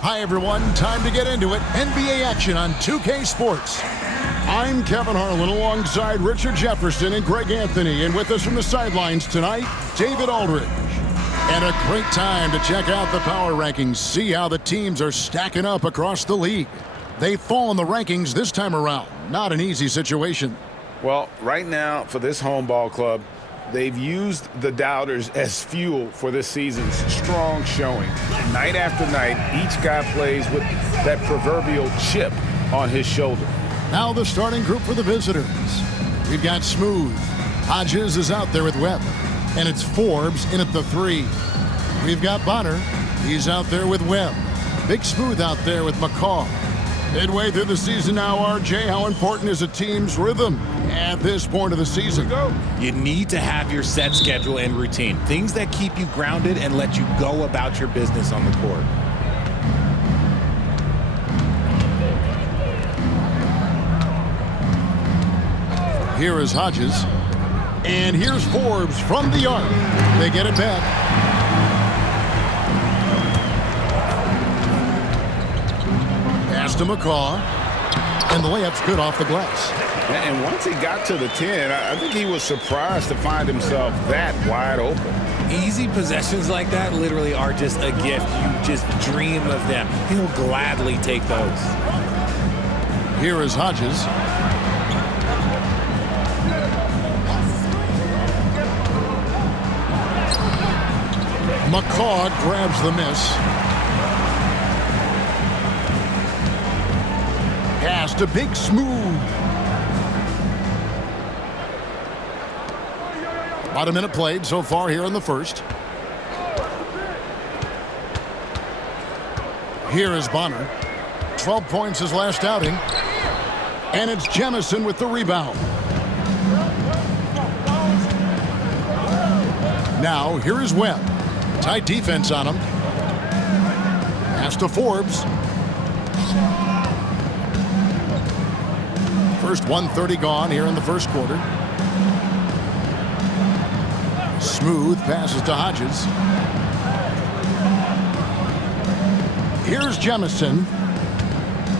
Hi, everyone. Time to get into it. NBA action on 2K Sports. I'm Kevin Harlan alongside Richard Jefferson and Greg Anthony. And with us from the sidelines tonight, David Aldridge. And a great time to check out the power rankings, see how the teams are stacking up across the league. They fall in the rankings this time around. Not an easy situation. Well, right now for this home ball club, they've used the doubters as fuel for this season's strong showing. Night after night, each guy plays with that proverbial chip on his shoulder. Now the starting group for the visitors. We've got Smooth. Hodges is out there with Webb. And it's Forbes in at the 3. We've got Bonner. He's out there with Webb. Big Smooth out there with McCaw. Midway through the season now, RJ, how important is a team's rhythm at this point of the season? You need to have your set schedule and routine. Things that keep you grounded and let you go about your business on the court. Here is Hodges. And here's Forbes from the arc. They get it back. Pass to McCaw. And the layup's good off the glass. And once he got to the 10, I think he was surprised to find himself that wide open. Easy possessions like that literally are just a gift. You just dream of them. He'll gladly take those. Here is Hodges. McCaw grabs the miss. Pass to Big Smooth. About a minute played so far here in the first. Here is Bonner. 12 points his last outing. And it's Jemison with the rebound. Now, here is Webb. Tight defense on him. Pass to Forbes. First 1:30 gone here in the first quarter. Smooth passes to Hodges. Here's Jemison.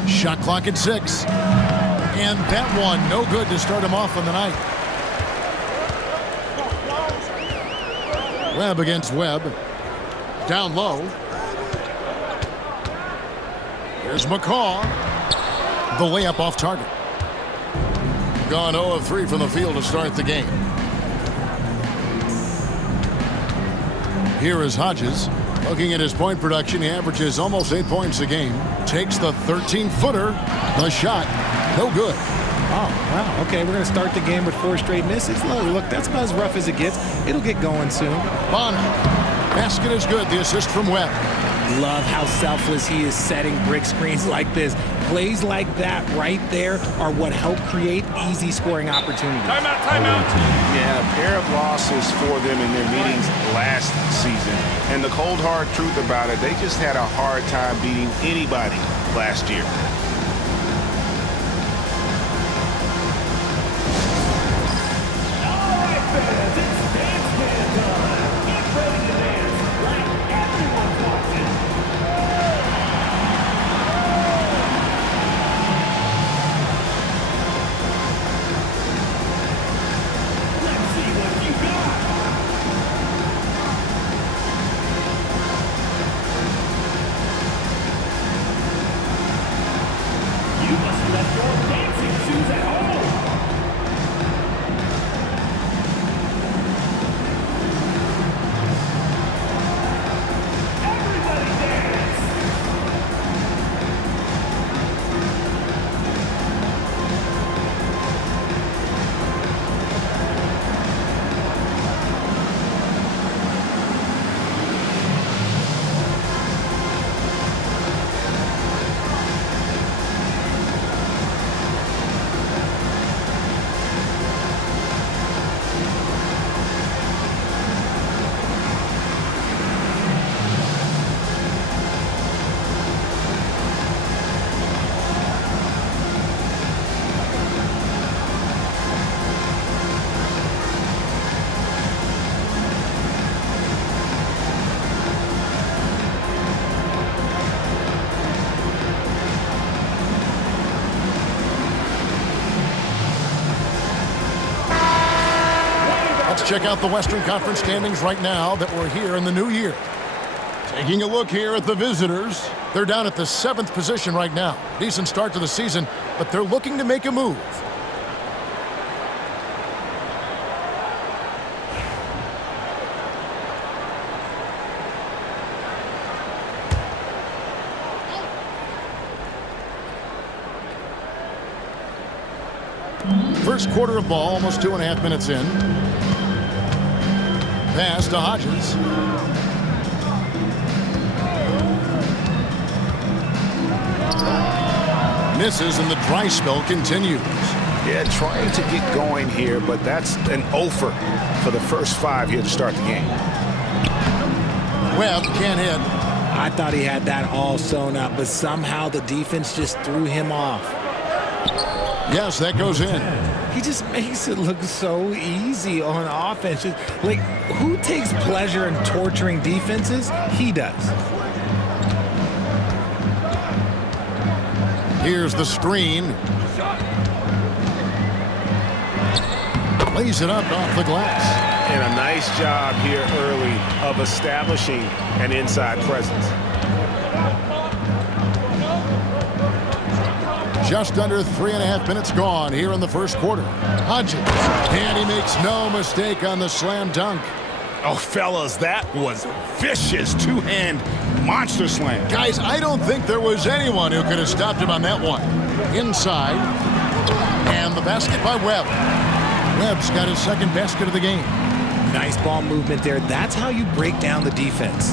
Shot clock at 6. And that one no good to start him off on the night. Webb against Webb. Down low. Here's McCaw. The layup off target. Gone 0 of 3 from the field to start the game. Here is Hodges. Looking at his point production, he averages almost 8 points a game. Takes the 13-footer. The shot, no good. Oh, wow. Okay, we're going to start the game with 4 straight misses. Look, that's about as rough as it gets. It'll get going soon. Bonner. Basket is good. The assist from Webb. Love how selfless he is setting brick screens like this. Plays like that right there are what help create easy scoring opportunities. Timeout. Yeah, a pair of losses for them in their meetings last season. And the cold, hard truth about it, they just had a hard time beating anybody last year. check out the Western Conference standings right now that we're here in the new year. Taking a look here at the visitors. They're down at the 7th position right now. Decent start to the season, but they're looking to make a move. First quarter of ball, almost 2.5 minutes in. Pass to Hodges. Misses, and the dry spell continues. Yeah, trying to get going here, but that's an offer for the first 5 here to start the game. Webb can't hit. I thought he had that all sewn up, but somehow the defense just threw him off. Yes, that goes in. He just makes it look so easy on offense. Like, who takes pleasure in torturing defenses? He does. Here's the screen. Lays it up off the glass. And a nice job here early of establishing an inside presence. Just under 3.5 minutes gone here in the first quarter. Hodges, and he makes no mistake on the slam dunk. Oh, fellas, that was a vicious two-hand monster slam. Guys, I don't think there was anyone who could have stopped him on that one. Inside, and the basket by Webb. Webb's got his second basket of the game. Nice ball movement there. That's how you break down the defense.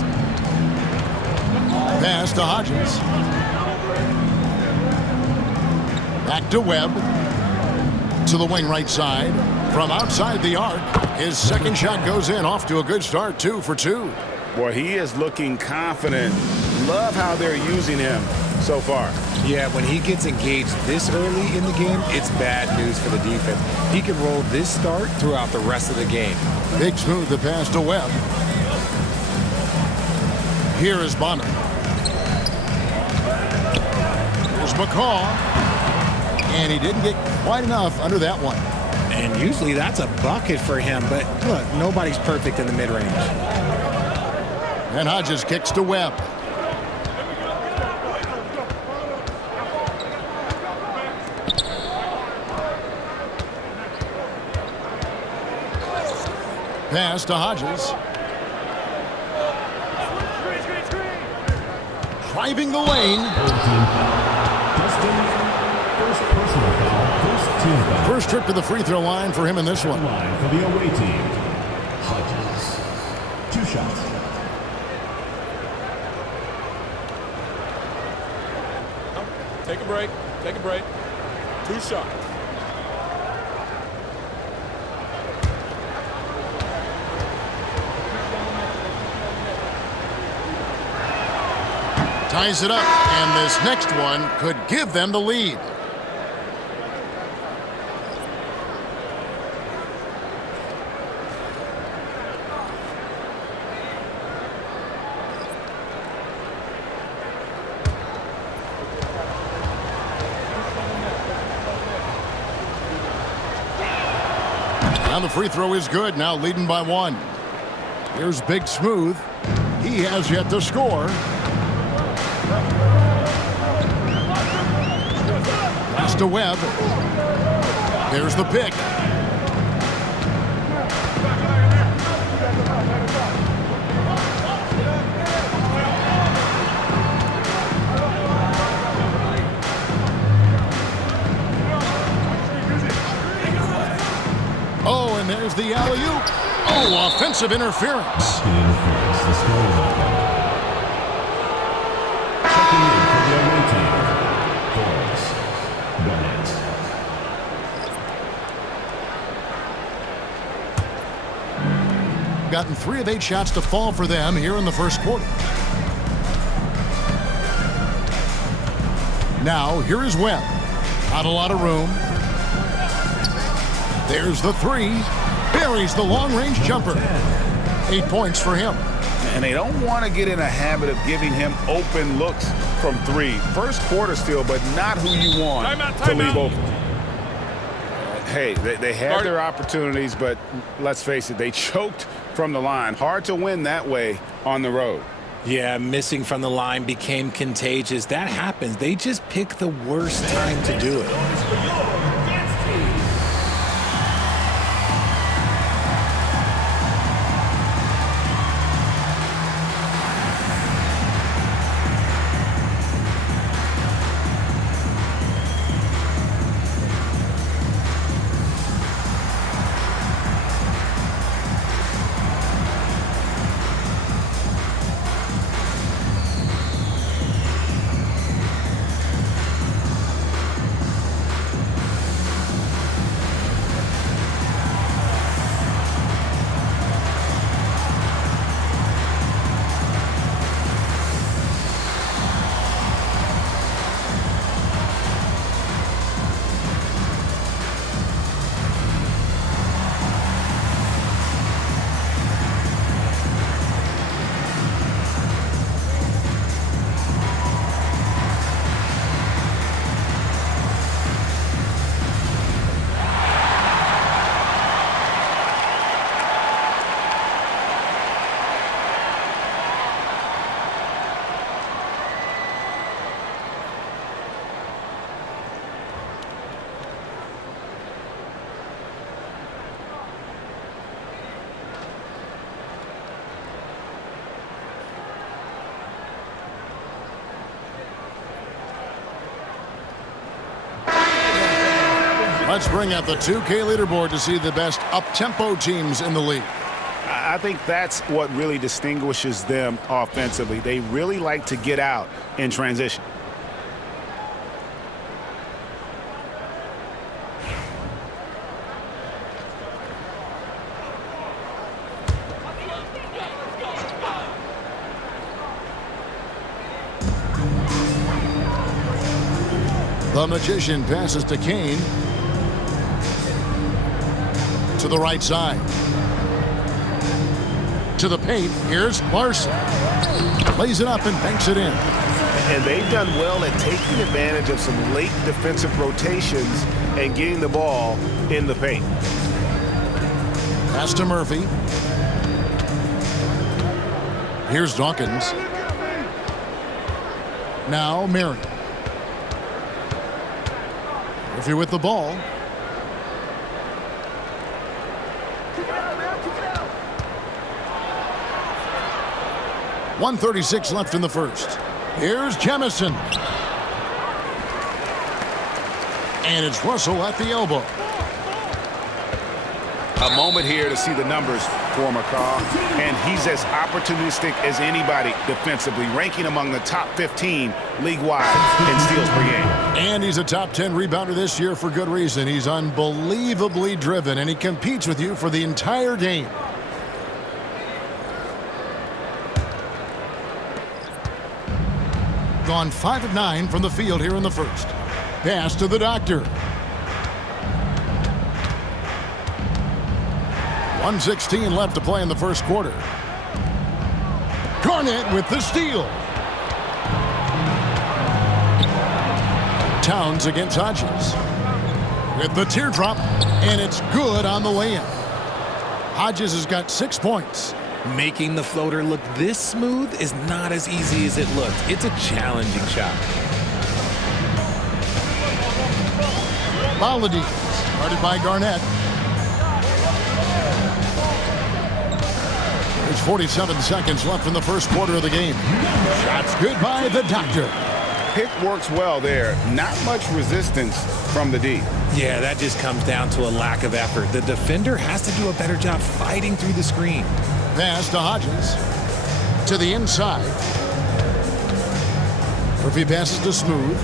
Pass to Hodges. Back to Webb. To the wing right side. From outside the arc, his second shot goes in. Off to a good start, 2 for 2. Boy, he is looking confident. Love how they're using him so far. Yeah, when he gets engaged this early in the game, it's bad news for the defense. He can roll this start throughout the rest of the game. Big smooth the pass to Webb. Here is Bonner. Here's McCaw. And he didn't get quite enough under that one. And usually that's a bucket for him, but look, nobody's perfect in the mid-range. And Hodges kicks to Webb. Pass to Hodges. Driving the lane. First trip to the free throw line for him in this one. For the away team, Hodges. 2 shots. Take a break. Take a break. 2 shots. Ties it up, and this next one could give them the lead. Now the free throw is good, now leading by 1. Here's Big Smooth. He has yet to score. Pass to Webb. There's the pick. Oh, and there's the alley-oop. Oh, offensive interference. Checking in for the away team, Forrest Bennett. Gotten 3 of 8 shots to fall for them here in the first quarter. Now, here is Webb. Not a lot of room. There's the 3. Buries the long-range jumper. 8 points for him. And they don't want to get in a habit of giving him open looks from 3. First quarter still, but not who you want to leave open. Hey, they had their opportunities, but let's face it, they choked from the line. Hard to win that way on the road. Yeah, missing from the line became contagious. That happens. They just pick the worst time to do it. Let's bring out the 2K leaderboard to see the best up-tempo teams in the league. I think that's what really distinguishes them offensively. They really like to get out in transition. The Magician passes to Kane. To the right side. To the paint. Here's Larson. Lays it up and banks it in. And they've done well at taking advantage of some late defensive rotations and getting the ball in the paint. Pass to Murphy. Here's Dawkins. Now Mary. Murphy with the ball. .136 left in the first. Here's Jemison. And it's Russell at the elbow. A moment here to see the numbers for McCaw. And he's as opportunistic as anybody defensively, ranking among the top 15 league-wide in steals per game. And he's a top 10 rebounder this year for good reason. He's unbelievably driven, and he competes with you for the entire game. Gone 5 of 9 from the field here in the first. Pass to the doctor. 1:16 left to play in the first quarter. Garnett with the steal. Towns against Hodges. With the teardrop, and it's good on the way in. Hodges has got 6 points. Making the floater look this smooth is not as easy as it looked. It's a challenging shot. Baladi, guarded by Garnett. There's 47 seconds left in the first quarter of the game. Shots good by the doctor. Pick works well there. Not much resistance from the D. Yeah, that just comes down to a lack of effort. The defender has to do a better job fighting through the screen. Pass to Hodges. To the inside. Murphy passes to Smooth.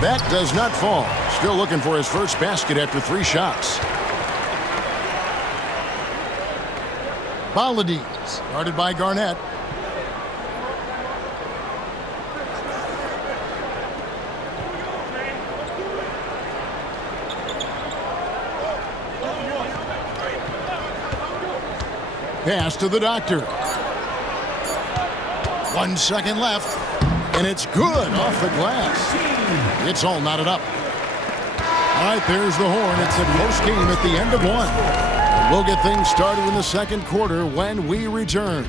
That does not fall. Still looking for his first basket after 3 shots. Baladies, guarded by Garnett. Pass to the doctor. 1 second left, and it's good off the glass. It's all knotted up. All right, there's the horn. It's a close game at the end of one. We'll get things started in the second quarter when we return.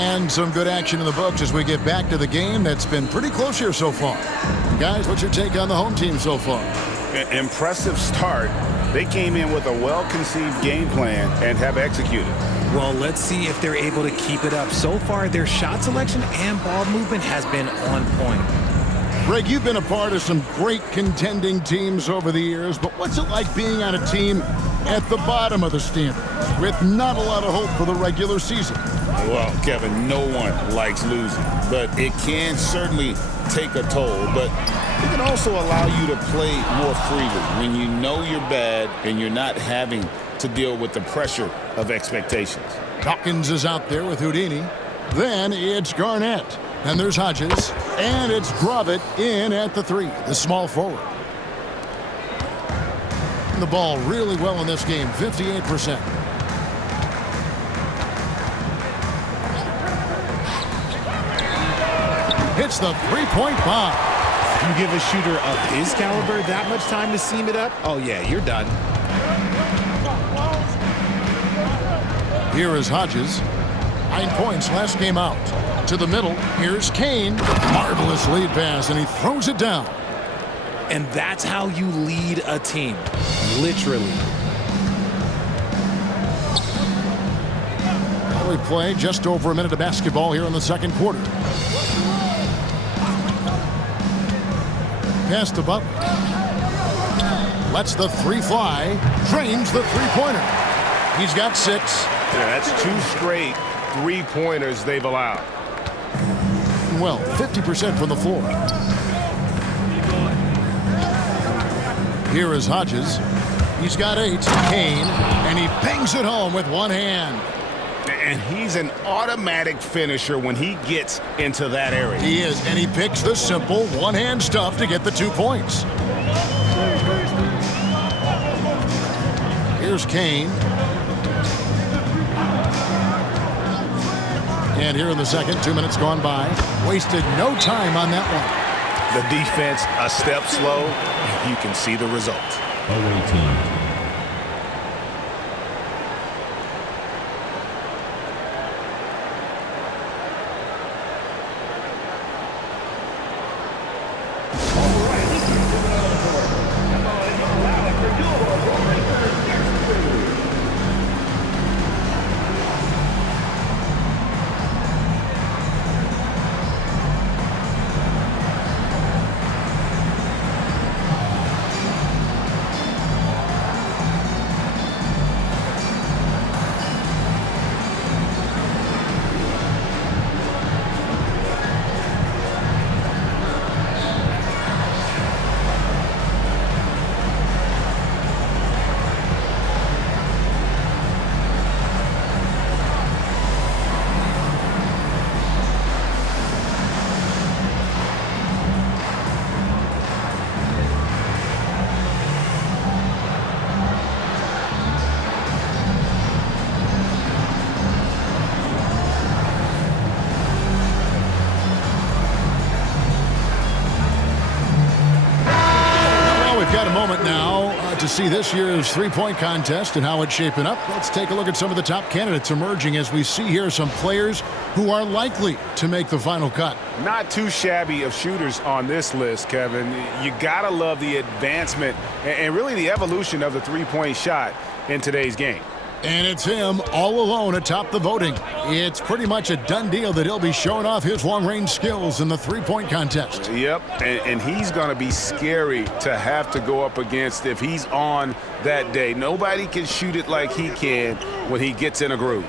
And some good action in the books as we get back to the game that's been pretty close here so far. Guys, what's your take on the home team so far? Impressive start. They came in with a well-conceived game plan and have executed. Well, let's see if they're able to keep it up. So far, their shot selection and ball movement has been on point. Greg, you've been a part of some great contending teams over the years, but what's it like being on a team at the bottom of the standings with not a lot of hope for the regular season? Well, Kevin, no one likes losing, but it can certainly take a toll. But it can also allow you to play more freely when you know you're bad and you're not having to deal with the pressure of expectations. Dawkins is out there with Houdini. Then it's Garnett. And there's Hodges. And it's Grovett in at the 3, the small forward. The ball really well in this game, 58%. Hits the three-point bomb. You give a shooter of his caliber that much time to seam it up? Oh, yeah, you're done. Here is Hodges. 9 points last game out. To the middle, here's Kane. Marvelous lead pass, and he throws it down. And that's how you lead a team, literally. We play just over a minute of basketball here in the second quarter. Pass to Butler. Lets the 3 fly. Drains the three-pointer. He's got 6. Yeah, that's 2 straight three-pointers they've allowed. Well, 50% from the floor. Here is Hodges. He's got 8. Kane. And he bangs it home with one hand. And he's an automatic finisher when he gets into that area. He is, and he picks the simple one-hand stuff to get the 2 points. Here's Kane. And here in the second, 2 minutes gone by. Wasted no time on that one. The defense a step slow. You can see the result. Away team. To see this year's three-point contest and how it's shaping up, let's take a look at some of the top candidates emerging as we see here some players who are likely to make the final cut. Not too shabby of shooters on this list, Kevin. You gotta love the advancement and really the evolution of the three-point shot in today's game. And it's him all alone atop the voting. It's pretty much a done deal that he'll be showing off his long-range skills in the three-point contest. Yep, and he's going to be scary to have to go up against if he's on that day. Nobody can shoot it like he can when he gets in a groove.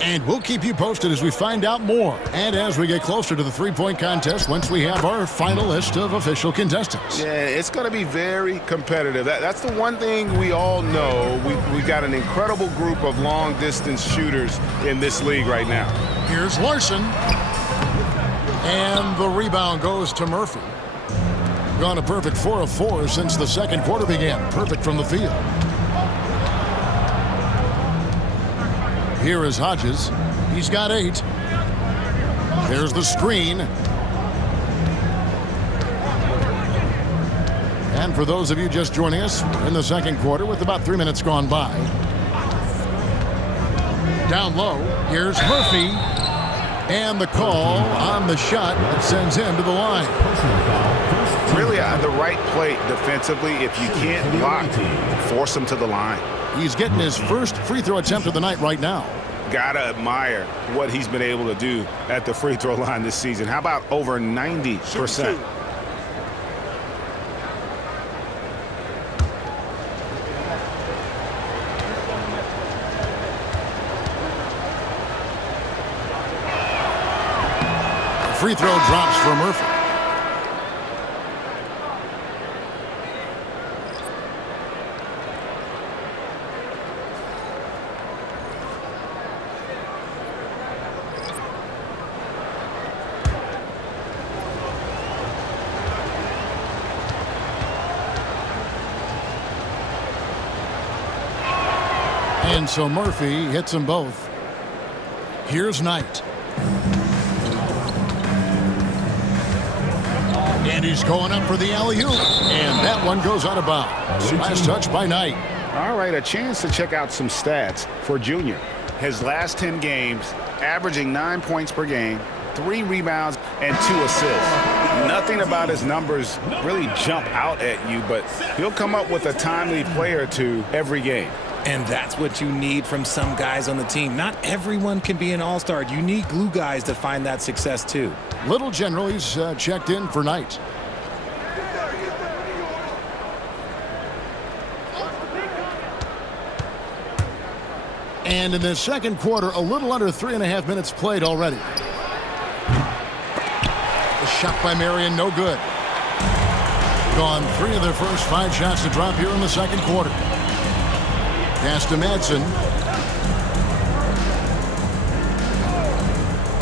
And we'll keep you posted as we find out more and as we get closer to the three-point contest once we have our final list of official contestants. Yeah, it's going to be very competitive. That's the one thing we all know. We've got an incredible group of long-distance shooters in this league right now. Here's Larson. And the rebound goes to Murphy. Gone a perfect 4 of 4 since the second quarter began. Perfect from the field. Here is Hodges. He's got 8. There's the screen. And for those of you just joining us, in the second quarter with about 3 minutes gone by. Down low, here's Murphy. And the call on the shot that sends him to the line. Really the right play defensively. If you can't block, force him to the line. He's getting his first free throw attempt of the night right now. Gotta admire what he's been able to do at the free throw line this season. How about over 90%? Free throw drops for Murphy. And so Murphy hits them both. Here's Knight. And he's going up for the alley-oop. And that one goes out of bounds. Last touch by Knight. All right, a chance to check out some stats for Junior. His last 10 games, averaging 9 points per game, 3 rebounds, and 2 assists. Nothing about his numbers really jump out at you, but he'll come up with a timely play or two every game. And that's what you need from some guys on the team. Not everyone can be an all-star. You need glue guys to find that success too. Little General, he's checked in for Knight. And in the second quarter, a little under 3.5 minutes played already. The shot by Marion, no good. Gone 3 of their first 5 shots to drop here in the second quarter. Pass to Madsen.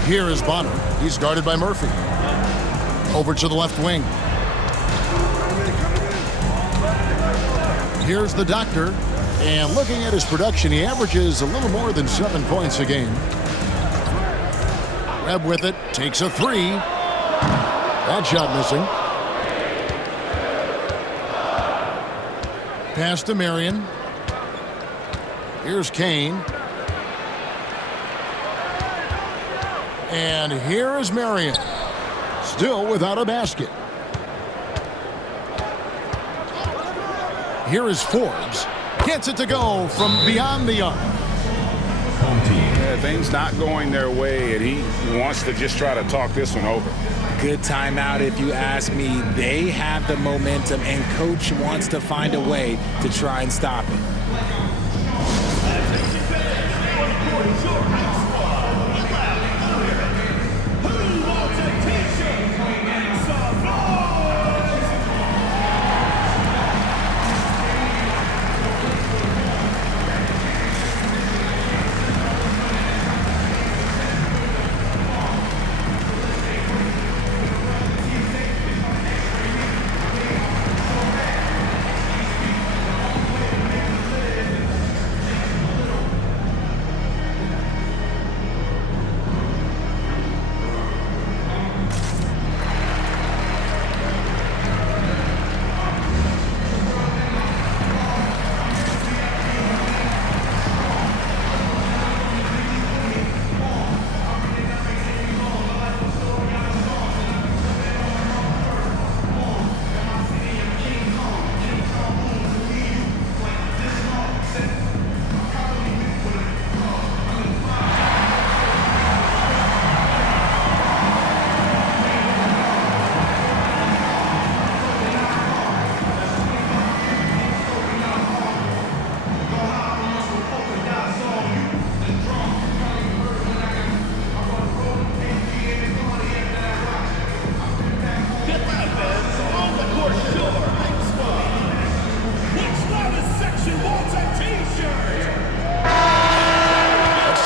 Here is Bonner. He's guarded by Murphy. Over to the left wing. Here's the Doctor. And looking at his production, he averages a little more than 7 points a game. Webb with it. Takes a 3. That shot missing. Pass to Marion. Here's Kane. And here is Marion. Still without a basket. Here is Forbes. Gets it to go from beyond the arc. Yeah, things not going their way, and he wants to just try to talk this one over. Good timeout if you ask me. They have the momentum, and coach wants to find a way to try and stop it.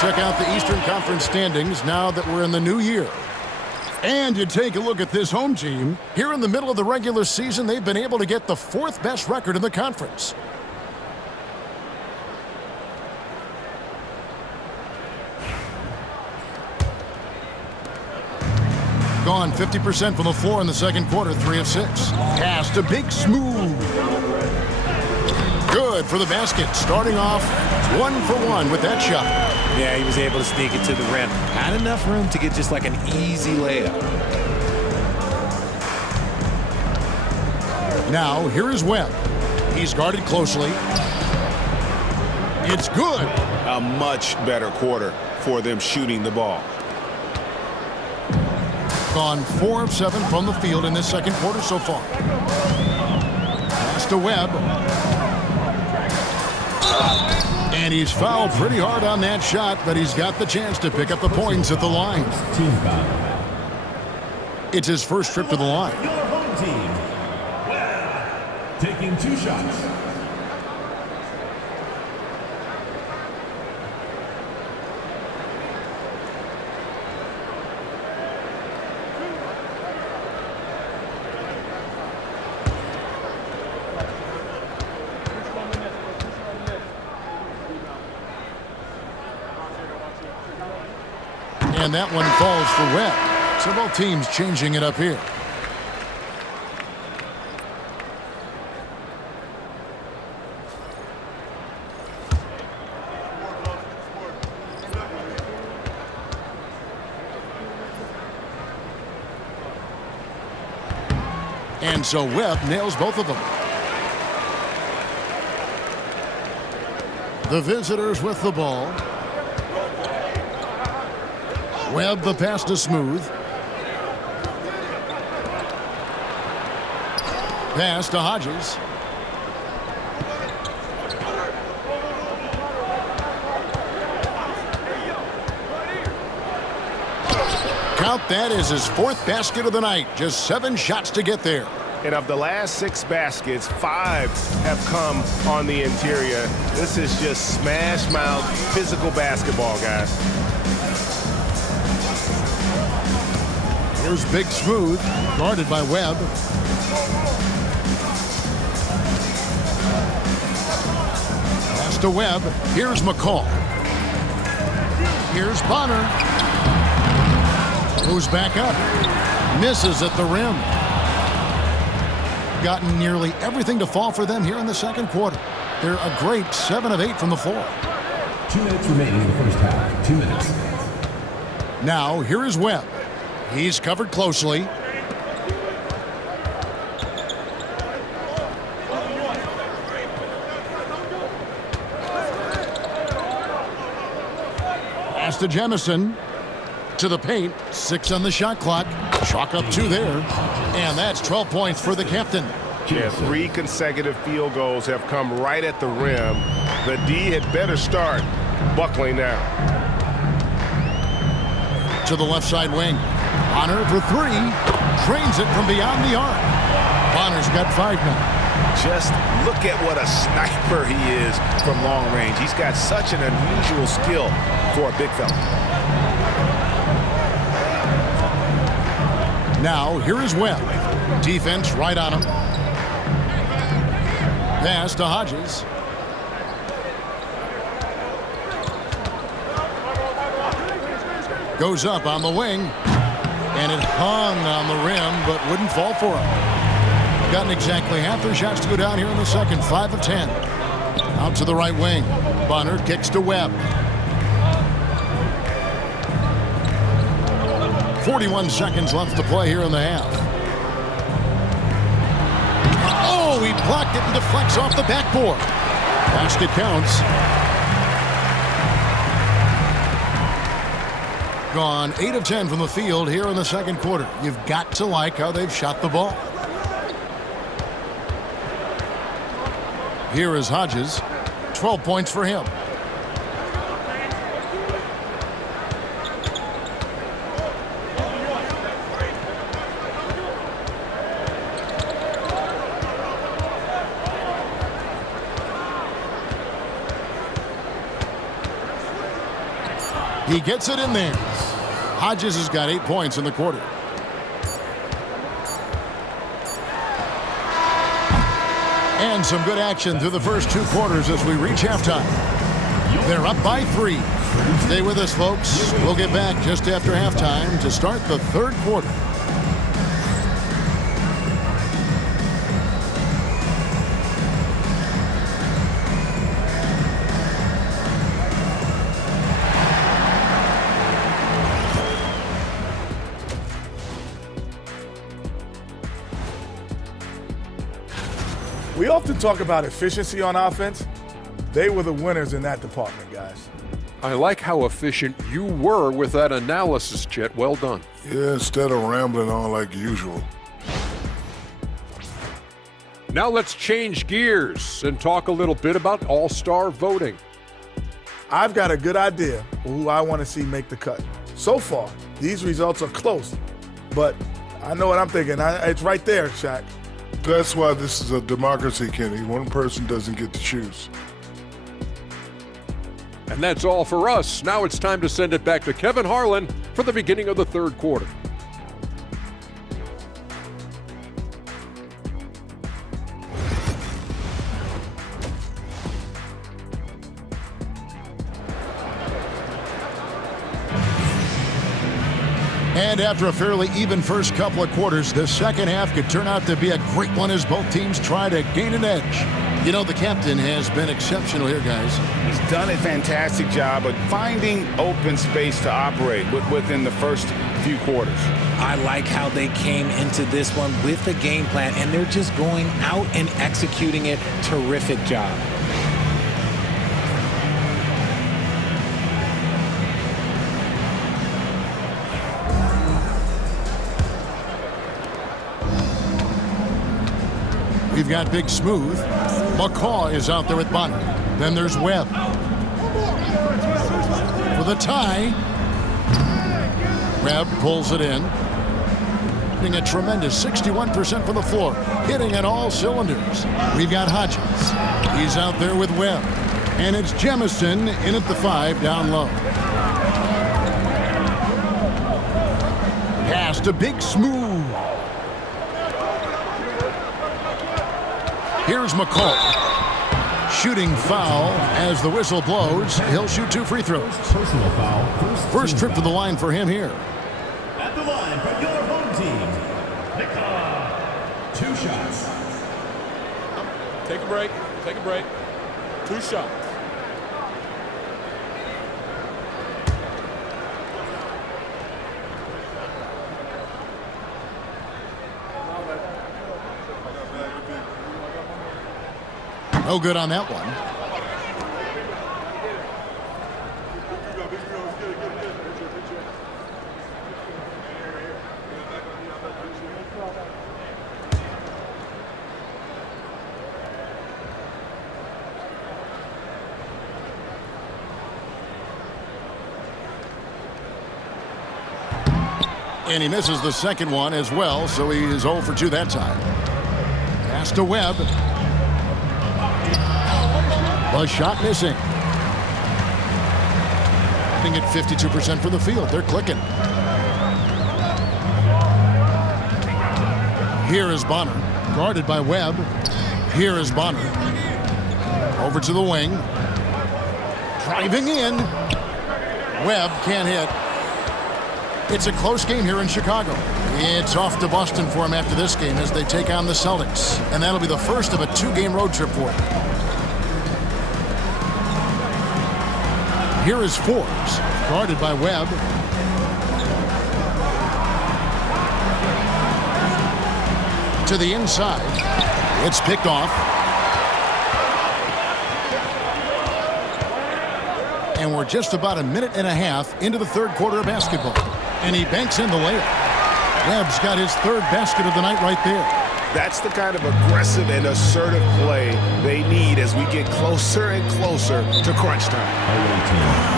Check out the Eastern Conference standings now that we're in the new year. And you take a look at this home team. Here in the middle of the regular season, they've been able to get the 4th best record in the conference. Gone 50% from the floor in the second quarter, 3 of 6. Pass to Big Smooth. Good for the basket. Starting off 1 for 1 with that shot. Yeah, he was able to sneak it to the rim. Had enough room to get just like an easy layup. Now, here is Webb. He's guarded closely. It's good. A much better quarter for them shooting the ball. Gone 4 of 7 from the field in this second quarter so far. Pass to Webb. And he's fouled pretty hard on that shot, but he's got the chance to pick up the points at the line. Team foul. It's his first trip to the line. Your home team. Webb. Taking 2 shots. And that one falls for Webb. So both teams changing it up here. And so Webb nails both of them. The visitors with the ball. Webb, the pass to Smooth. Pass to Hodges. Count that as his 4th basket of the night. Just 7 shots to get there. And of the last 6 baskets, 5 have come on the interior. This is just smash mouth physical basketball, guys. Here's Big Smooth, guarded by Webb. Pass to Webb. Here's McCall. Here's Bonner. Moves back up. Misses at the rim. Gotten nearly everything to fall for them here in the second quarter. They're a great 7 of 8 from the floor. 2 minutes remaining in the first half. 2 minutes. Now, here is Webb. He's covered closely. Pass to Jemison. To the paint. 6 on the shot clock. Chalk up 2 there. And that's 12 points for the captain. Yeah, 3 consecutive field goals have come right at the rim. The D had better start buckling down. To the left side wing. Bonner for 3. Trains it from beyond the arc. Bonner's got 5 now. Just look at what a sniper he is from long range. He's got such an unusual skill for a big fella. Now, here is Webb. Defense right on him. Pass to Hodges. Goes up on the wing. And it hung on the rim, but wouldn't fall for him. Gotten exactly half their shots to go down here in the second. 5 of 10. Out to the right wing. Bonner kicks to Webb. 41 seconds left to play here in the half. Oh, he blocked it and deflects off the backboard. Basket counts. Gone 8 of 10 from the field here in the second quarter. You've got to like how they've shot the ball. Here is Hodges. 12 points for him. He gets it in there. Hodges has got 8 points in the quarter. And some good action through the first 2 quarters as we reach halftime. They're up by 3. Stay with us, folks. We'll get back just after halftime to start the 3rd quarter. We often talk about efficiency on offense. They were the winners in that department, guys. I like how efficient you were with that analysis, Chet. Well done. Yeah, instead of rambling on like usual. Now let's change gears and talk a little bit about all-star voting. I've got a good idea of who I want to see make the cut. So far, these results are close, but I know what I'm thinking. It's right there, Shaq. That's why this is a democracy, Kenny. One person doesn't get to choose. And that's all for us. Now it's time to send it back to Kevin Harlan for the beginning of the 3rd quarter. And after a fairly even first couple of quarters, the second half could turn out to be a great one as both teams try to gain an edge. You know, the captain has been exceptional here, guys. He's done a fantastic job of finding open space to operate within the first few quarters. I like how they came into this one with a game plan, and they're just going out and executing it. Terrific job. We've got Big Smooth. McCaw is out there with Bonner. Then there's Webb. For the tie. Webb pulls it in. Hitting a tremendous 61% from the floor. Hitting at all cylinders. We've got Hodges. He's out there with Webb. And it's Jemison in at the 5 down low. Pass to Big Smooth. Here's McCall. Shooting foul as the whistle blows. He'll shoot 2 free throws. Personal foul. First trip to the line for him here. At the line for your home team, Nick. 2 shots. Take a break. Take a break. 2 shots. No good on that one. And he misses the second one as well, so he is 0 for 2 that time. Pass to Webb. The shot missing. Hitting at 52% from the field. They're clicking. Here is Bonner. Guarded by Webb. Here is Bonner. Over to the wing. Driving in. Webb can't hit. It's a close game here in Chicago. It's off to Boston for him after this game as they take on the Celtics. And that'll be the first of a 2-game road trip for him. Here is Forbes, guarded by Webb. To the inside. It's picked off. And we're just about a minute and a half into the 3rd quarter of basketball. And he banks in the layup. Webb's got his 3rd basket of the night right there. That's the kind of aggressive and assertive play they need as we get closer and closer to crunch time.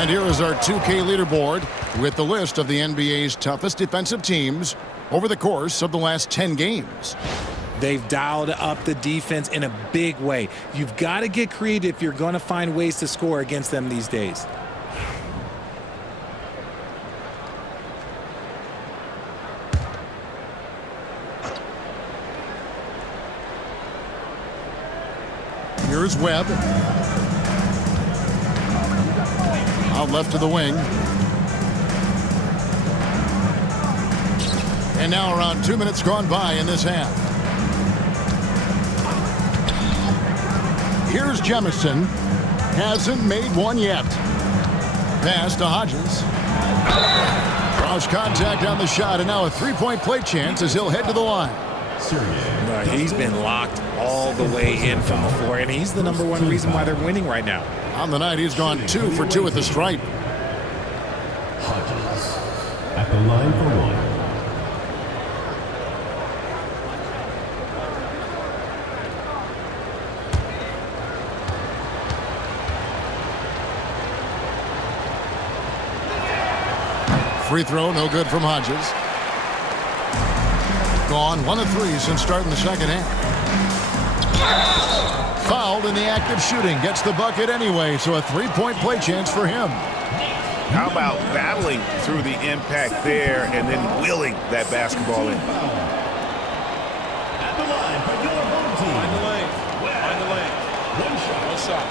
And here is our 2K leaderboard with the list of the NBA's toughest defensive teams over the course of the last 10 games. They've dialed up the defense in a big way. You've got to get creative if you're going to find ways to score against them these days. Here's Webb. Out left to the wing. And now around 2 minutes gone by in this half. Here's Jemison. Hasn't made one yet. Pass to Hodges. Cross contact on the shot, and now a three-point play chance as he'll head to the line. He's been locked all the way in from the floor, and he's the #1 reason why they're winning right now. On the night, he's gone 2 for 2 at the stripe. Hodges at the line for one. Free throw, no good from Hodges. Gone 1 of 3 since starting the second half. Fouled in the act of shooting. Gets the bucket anyway, so a three-point play chance for him. How about battling through the impact there and then willing that basketball in? At the line for your home team. Find the lane. Find the lane. One shot. One shot.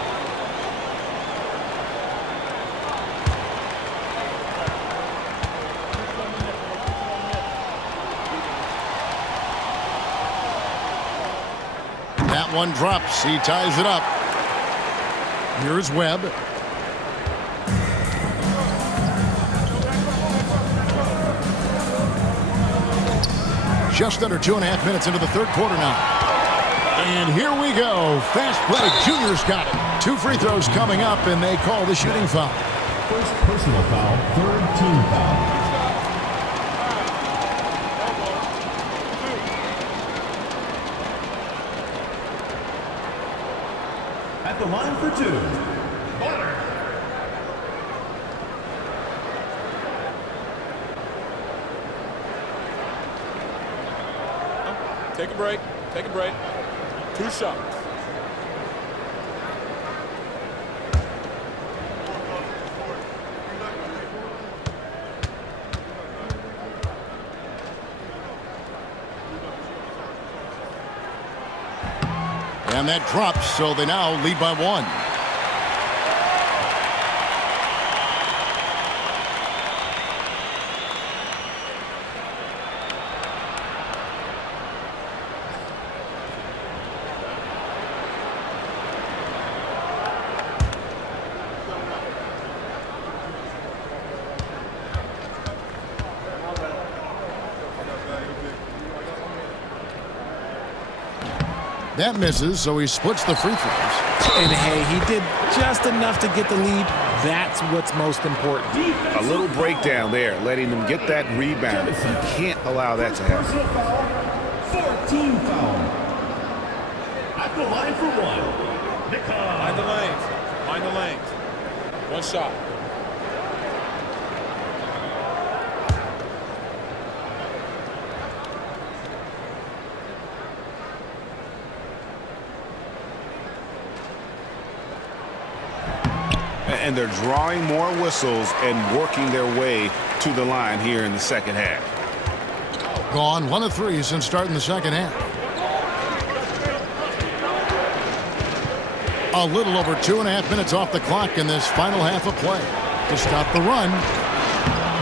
That one drops. He ties it up. Here's Webb. Just under 2.5 minutes into the third quarter now. And here we go. Fast break. Junior's got it. 2 free throws coming up, and they call the shooting foul. First personal foul, third team foul. At the line for 2. Take a break. Take a break. 2 shots. And that drops, so they now lead by 1. That misses, so he splits the free throws. And hey, he did just enough to get the lead. That's what's most important. A little breakdown there, letting them get that rebound. You can't allow that to happen. 14 foul. At the line for 1. Find the lanes. Find the lanes. 1 shot. And they're drawing more whistles and working their way to the line here in the second half. Gone 1 of 3 since starting the second half. A little over 2.5 minutes off the clock in this final half of play. To stop the run,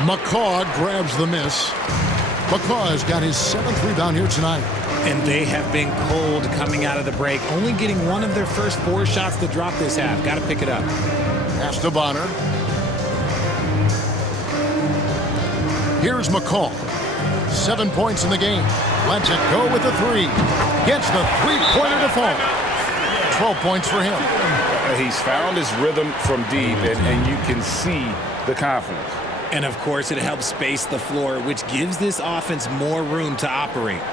McCaw grabs the miss. McCaw has got his 7th rebound here tonight. And they have been cold coming out of the break, only getting one of their first 4 shots to drop this half. Got to pick it up. Pass to Bonner. Here's McCall. 7 points in the game. Lets it go with the 3. Gets the three-pointer to fall. 12 points for him. He's found his rhythm from deep, and you can see the confidence. And of course, it helps space the floor, which gives this offense more room to operate.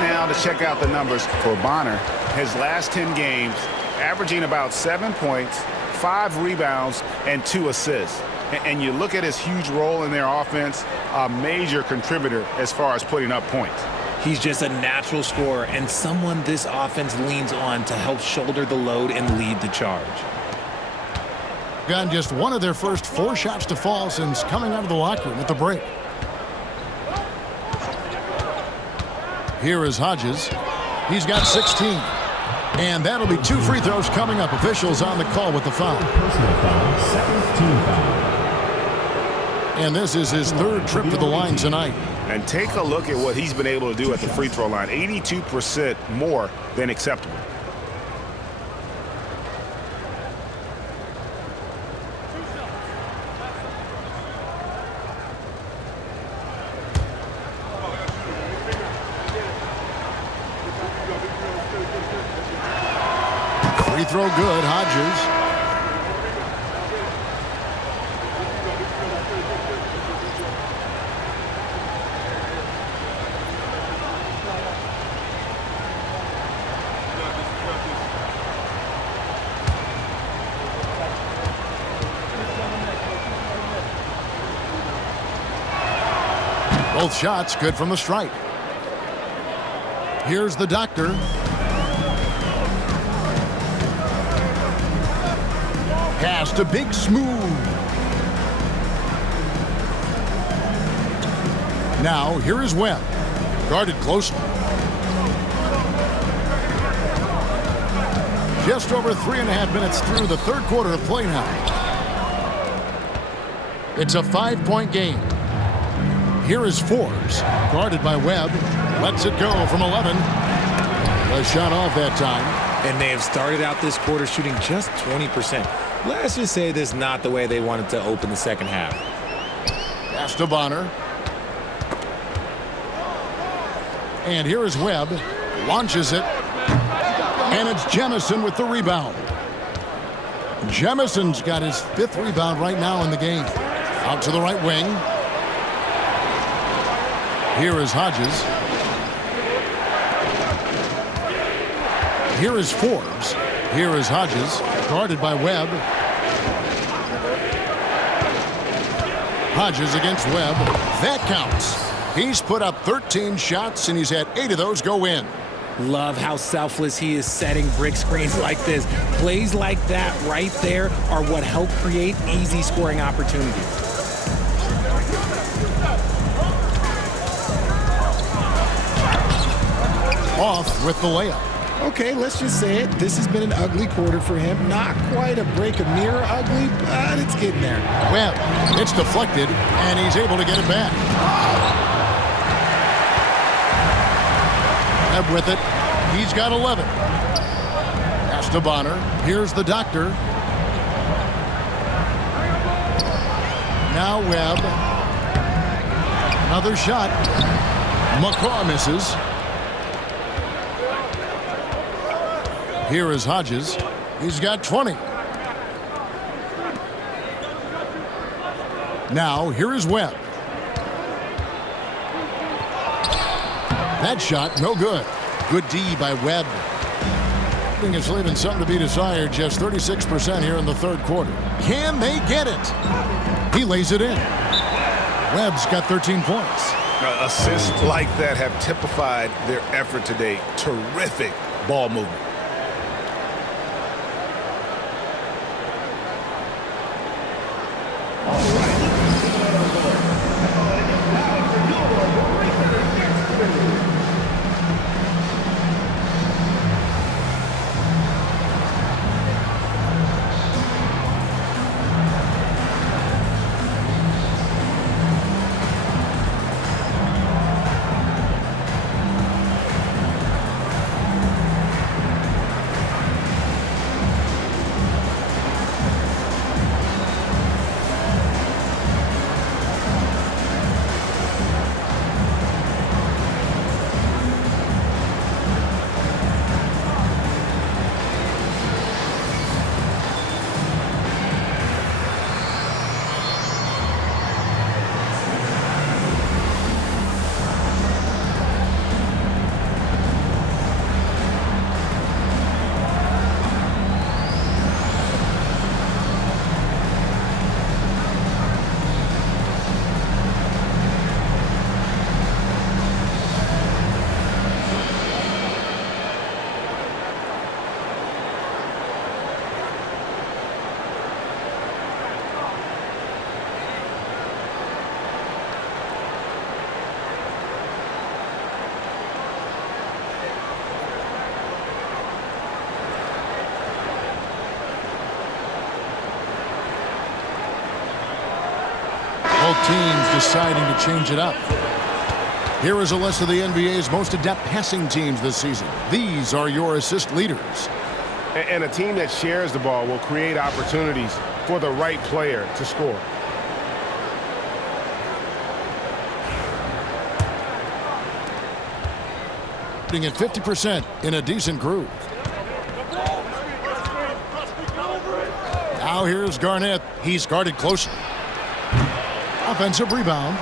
now to check out the numbers for Bonner. His last 10 games, averaging about 7 points, 5 rebounds, and 2 assists. And you look at his huge role in their offense, a major contributor as far as putting up points. He's just a natural scorer and someone this offense leans on to help shoulder the load and lead the charge. Gotten just one of their first 4 shots to fall since coming out of the locker room at the break. Here is Hodges. He's got 16. And that'll be 2 free throws coming up. Officials on the call with the foul. Personal foul, second team foul. And this is his 3rd trip to the line tonight. And take a look at what he's been able to do at the free throw line. 82% more than acceptable. Free throw good, Hodges. Both shots good from the stripe. Here's the doctor. Pass to Big Smooth. Now here is Webb. Guarded closely. Just over 3.5 minutes through the 3rd quarter of play now. It's a 5-point game. Here is Forbes, guarded by Webb. Lets it go from 11. A shot off that time. And they have started out this quarter shooting just 20%. Let's just say this is not the way they wanted to open the second half. Pass to Bonner. And here is Webb. Launches it. And it's Jemison with the rebound. Jemison's got his 5th rebound right now in the game. Out to the right wing. Here is Hodges. Here is Forbes. Here is Hodges, guarded by Webb. Hodges against Webb. That counts. He's put up 13 shots, and he's had 8 of those go in. Love how selfless he is setting brick screens like this. Plays like that right there are what help create easy scoring opportunities. Off with the layup. Okay, let's just say it. This has been an ugly quarter for him. Not quite a break of mirror ugly, but it's getting there. Webb, it's deflected, and he's able to get it back. Webb with it. He's got 11. Pass to Bonner. Here's the doctor. Now Webb. Another shot. McCaw misses. Here is Hodges. He's got 20. Now, here is Webb. That shot, no good. Good D by Webb. I think it's leaving something to be desired. Just 36% here in the 3rd quarter. Can they get it? He lays it in. Webb's got 13 points. Assists like that have typified their effort today. Terrific ball movement. teams deciding to change it up. Here is a list of the NBA's most adept passing teams this season. These are your assist leaders. And a team that shares the ball will create opportunities for the right player to score. At 50% in a decent groove. Now here's Garnett. He's guarded closely. Offensive rebound.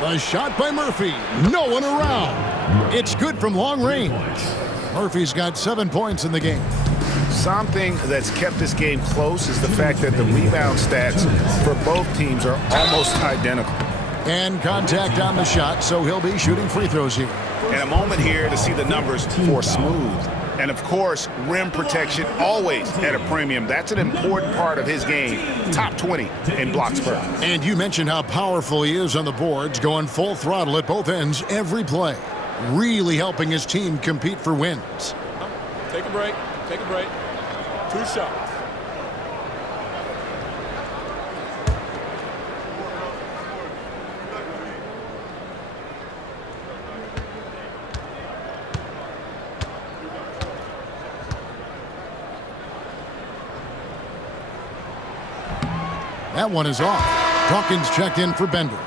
The shot by Murphy. No one around. It's good from long range. Murphy's got 7 points in the game. Something that's kept this game close is the fact that the rebound stats for both teams are almost identical. And contact on the shot, so he'll be shooting free throws here. And a moment here to see the numbers for smooth. And, of course, rim protection always at a premium. That's an important part of his game. Top 20 in blocks per. And you mentioned how powerful he is on the boards, going full throttle at both ends every play. Really helping his team compete for wins. Take a break. Take a break. 2 shots. That one is off. Dawkins checked in for Bender.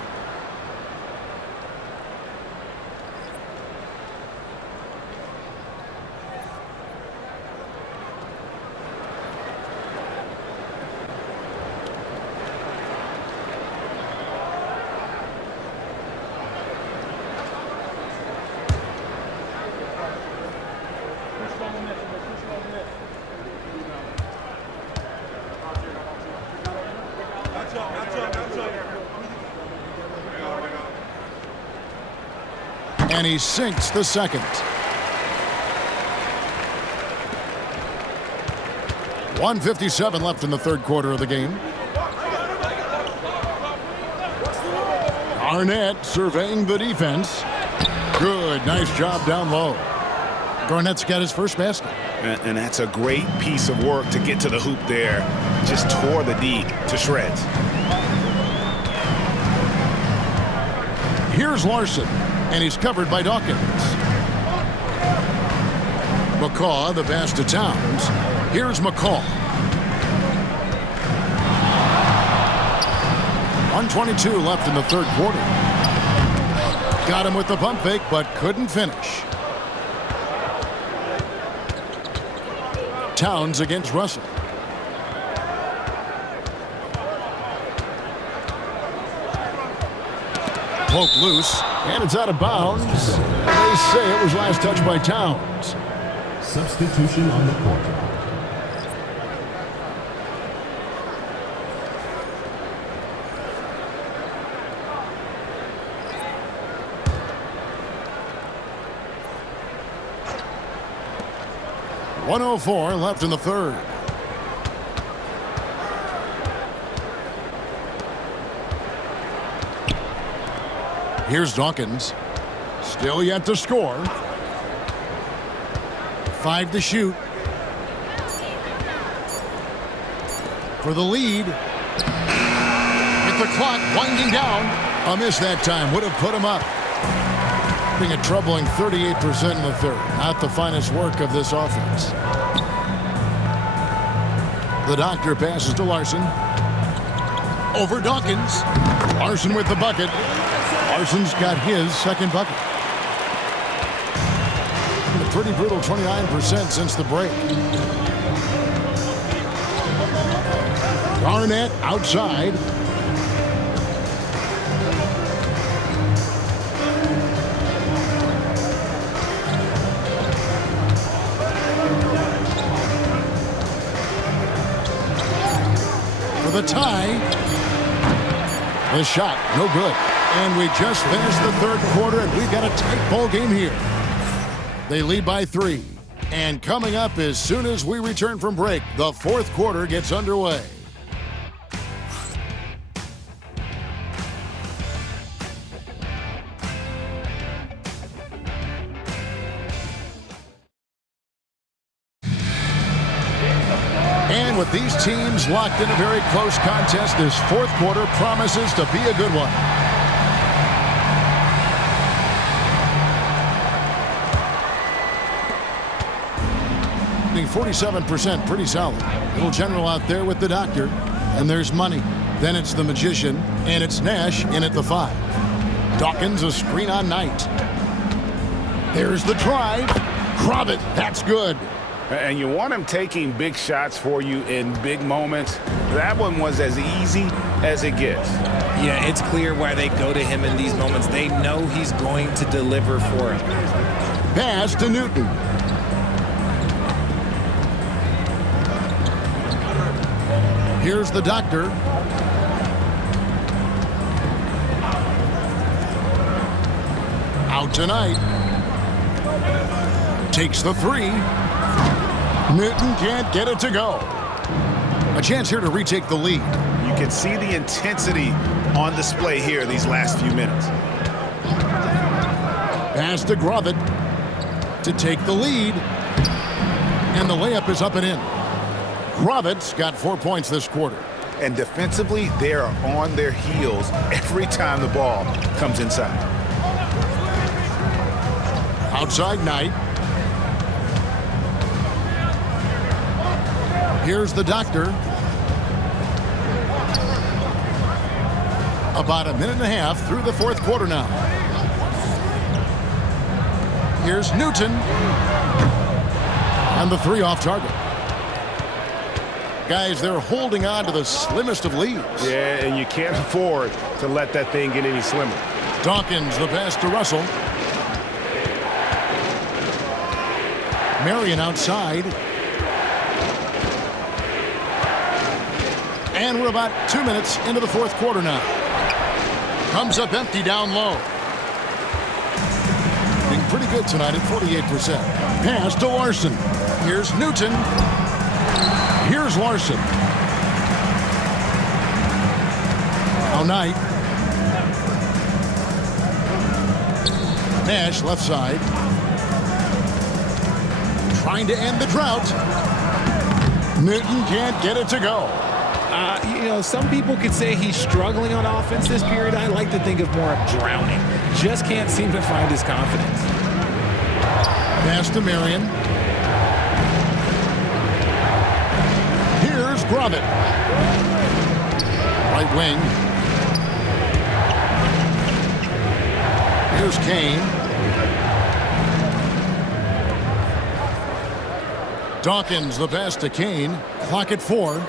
And he sinks the second. 1:57 left in the third quarter of the game. Garnett surveying the defense. Good, nice job down low. Garnett's got his first basket. And that's a great piece of work to get to the hoop there. Just tore the D to shreds. Here's Larson, and he's covered by Dawkins. McCaw, the pass to Towns. Here's McCaw. 1:22 left in the third quarter. Got him with the pump fake, but couldn't finish. Towns against Russell. Poke loose, and it's out of bounds. They say it was last touched by Towns. Substitution on the court. .104 left in the third. Here's Dawkins. Still yet to score. 5 to shoot. For the lead. With the clock winding down. A miss that time. Would have put him up. A troubling 38% in the third. Not the finest work of this offense. The doctor passes to Larson. Over Dawkins. Larson with the bucket. Larson's got his second bucket. A pretty brutal 29% since the break. Garnett outside. For the tie. The shot, no good. And we just finished the third quarter, and we've got a tight ball game here. They lead by 3. And coming up as soon as we return from break, the fourth quarter gets underway. And with these teams locked in a very close contest, this fourth quarter promises to be a good one. 47%, pretty solid. Little general out there with the doctor, and there's money. Then it's the magician, and it's Nash in at the 5. Dawkins a screen on Knight. There's the drive. Kravitz, that's good. And you want him taking big shots for you in big moments. That one was as easy as it gets. Yeah, it's clear why they go to him in these moments. They know he's going to deliver for them. Pass to Newton. Here's the doctor. Out tonight. Takes the 3. Newton can't get it to go. A chance here to retake the lead. You can see the intensity on display here these last few minutes. Pass to Kravitz to take the lead. And the layup is up and in. Kravitz got 4 points this quarter. And defensively, they are on their heels every time the ball comes inside. Outside Knight. Here's the doctor. About a minute and a half through the fourth quarter now. Here's Newton. And the 3 off target. Guys, they're holding on to the slimmest of leads. Yeah, and you can't afford to let that thing get any slimmer. Dawkins, the pass to Russell. Marion outside. And we're about 2 minutes into the fourth quarter now. Comes up empty down low. Being pretty good tonight at 48%. Pass to Larson. Here's Newton. Here's Larson. Now Knight. Nash left side. Trying to end the drought. Newton can't get it to go. You know, some people could say he's struggling on offense this period. I like to think of more of drowning. Just can't seem to find his confidence. Pass to Marion. Here's Kravitz. Right wing. Here's Kane. Dawkins, the pass to Kane. Clock at 4.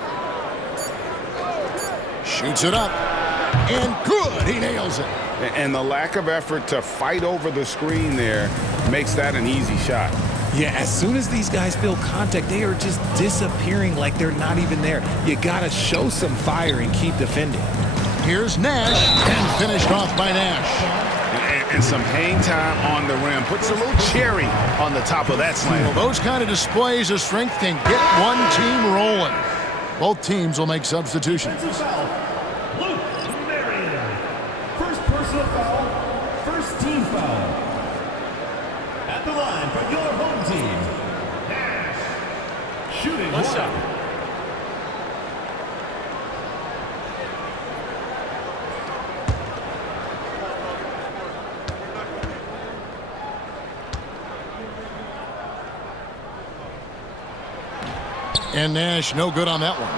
Shoots it up. And good. He nails it. And the lack of effort to fight over the screen there makes that an easy shot. Yeah, as soon as these guys feel contact, they are just disappearing like they're not even there. You got to show some fire and keep defending. Here's Nash. And finished off by Nash. And some hang time on the rim. Puts a little cherry on the top of that slam. Well, those kind of displays of strength can get one team rolling. Both teams will make substitutions. First personal foul, first team foul. At the line for your home team, Nash. Shooting one shot. And Nash no good on that one.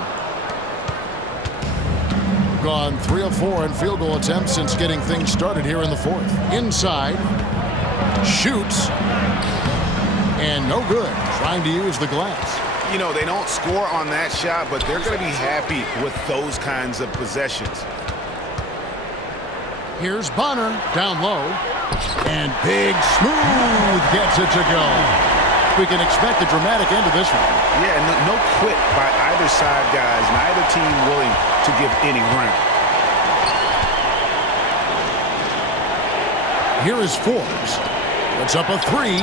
Gone 3 of 4 in field goal attempts since getting things started here in the fourth. Inside. Shoots. And no good. Trying to use the glass. You know, they don't score on that shot, but they're going to be happy with those kinds of possessions. Here's Bonner down low. And Big Smooth gets it to go. We can expect a dramatic end to this one. Yeah, no quit by either side, guys. Neither team willing to give any ground. Here is Forbes. Puts up a 3.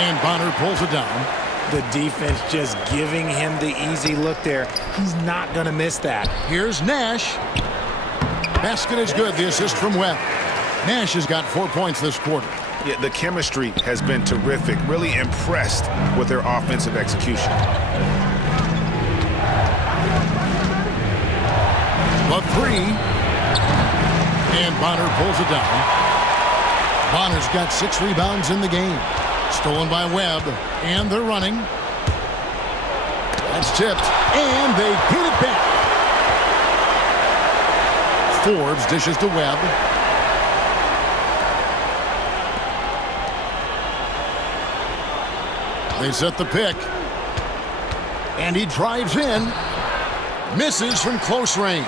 And Bonner pulls it down. The defense just giving him the easy look there. He's not going to miss that. Here's Nash. Basket is good. The assist from Webb. Nash has got 4 points this quarter. Yeah, the chemistry has been terrific. Really impressed with their offensive execution. The three. And Bonner pulls it down. Bonner's got 6 rebounds in the game. Stolen by Webb. And they're running. That's tipped. And they get it back. Forbes dishes to Webb. They set the pick. And he drives in. Misses from close range.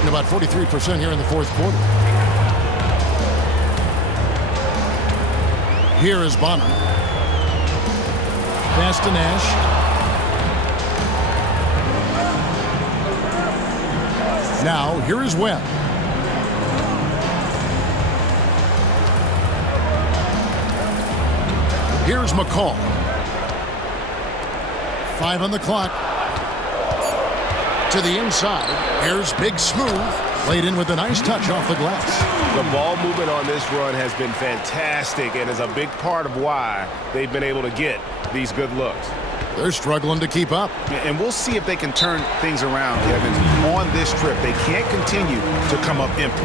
And about 43% here in the fourth quarter. Here is Bonner. Pass to Nash. Now, here is Webb. Here's McCall. 5 on the clock. To the inside. Here's Big Smooth. Laid in with a nice touch off the glass. The ball movement on this run has been fantastic and is a big part of why they've been able to get these good looks. They're struggling to keep up. And we'll see if they can turn things around, Kevin, on this trip. They can't continue to come up empty.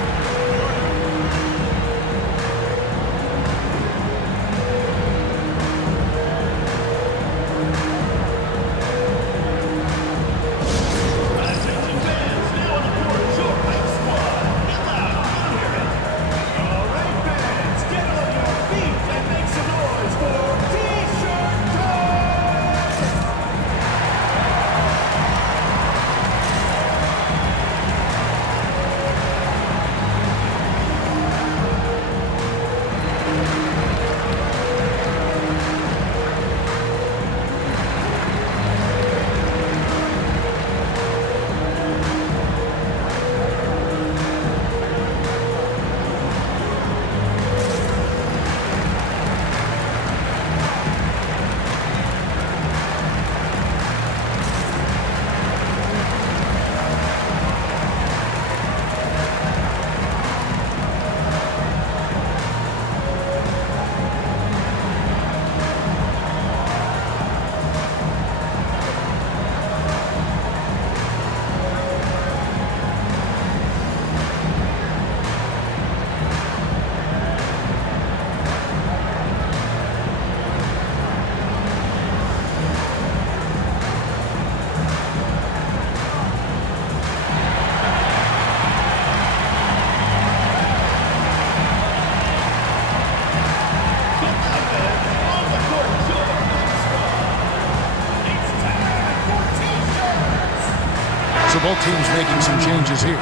So both teams making some changes here.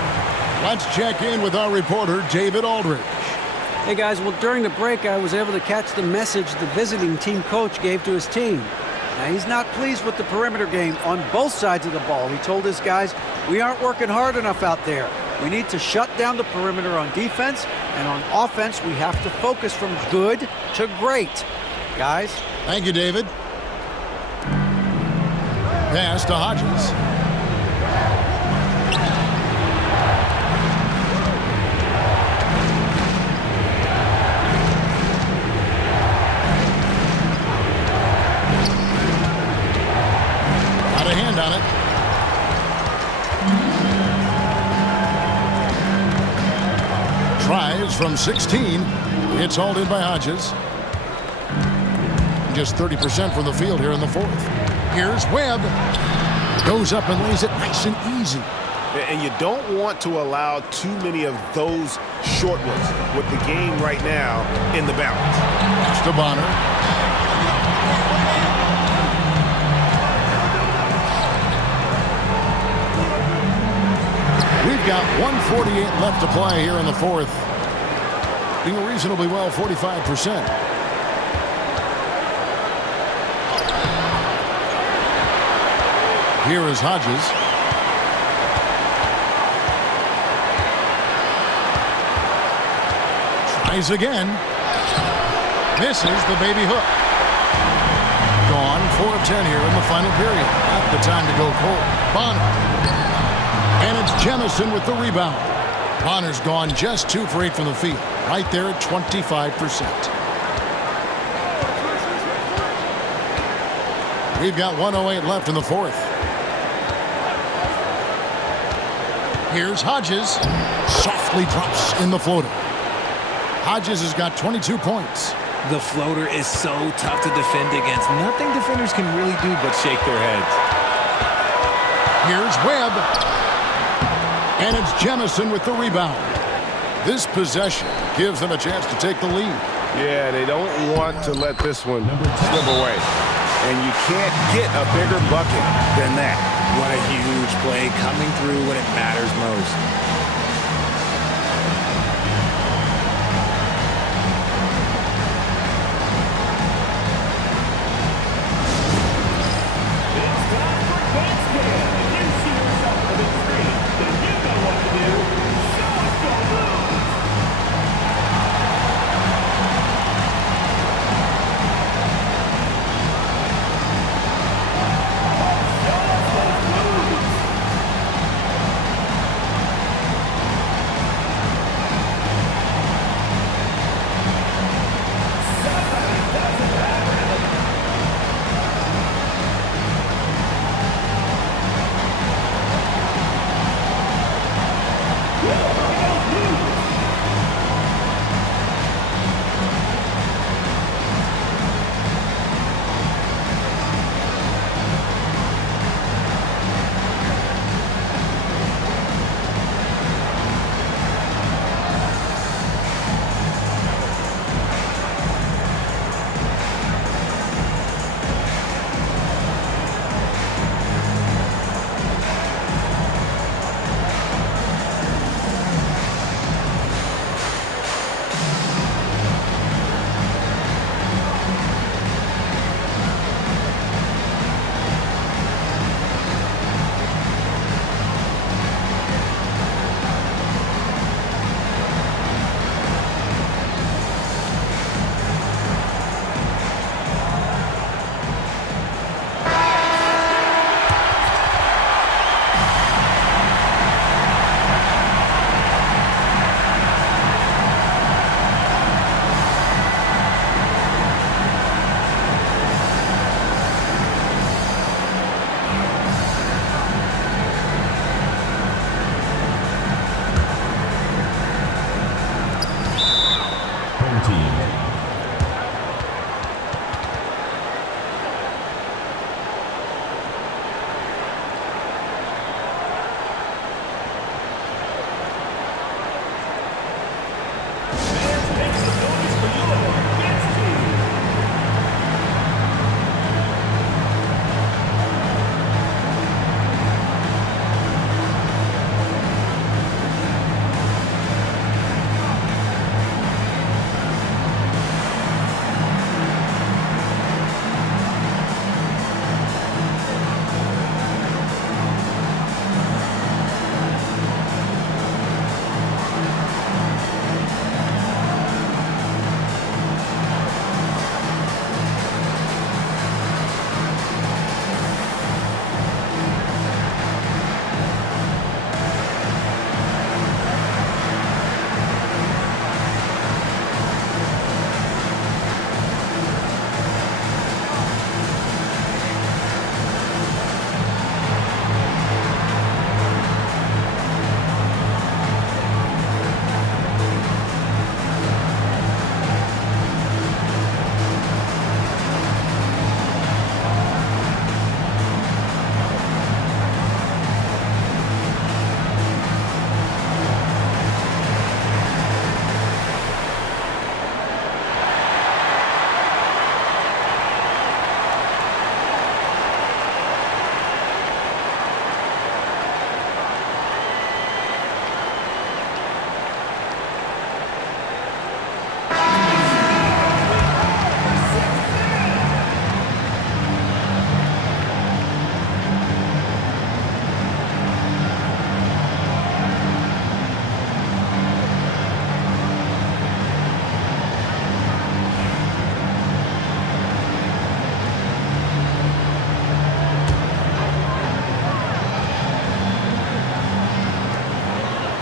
Let's check in with our reporter, David Aldridge. Hey guys, well during the break I was able to catch the message the visiting team coach gave to his team. Now he's not pleased with the perimeter game on both sides of the ball. He told his guys, we aren't working hard enough out there. We need to shut down the perimeter on defense, and on offense we have to focus from good to great. Guys. Thank you, David. Pass to Hodges. Got a hand on it. Tries from 16. It's hauled in by Hodges. Just 30% from the field here in the fourth. Here's Webb. Goes up and lays it nice and easy. And you don't want to allow too many of those short ones with the game right now in the balance. Pass to Bonner. We've got 1:48 left to play here in the fourth. Doing reasonably well, 45%. Here is Hodges. Tries again. Misses the baby hook. Gone 4 of 10 here in the final period. Not the time to go cold. Bonner. And it's Jemison with the rebound. Bonner's gone just 2 for 8 from the field. Right there at 25%. We've got 1:08 left in the fourth. Here's Hodges. Softly drops in the floater. Hodges has got 22 points. The floater is so tough to defend against. Nothing defenders can really do but shake their heads. Here's Webb. And it's Jemison with the rebound. This possession gives them a chance to take the lead. Yeah, they don't want to let this one slip away. And you can't get a bigger bucket than that. What a huge play coming through when it matters most.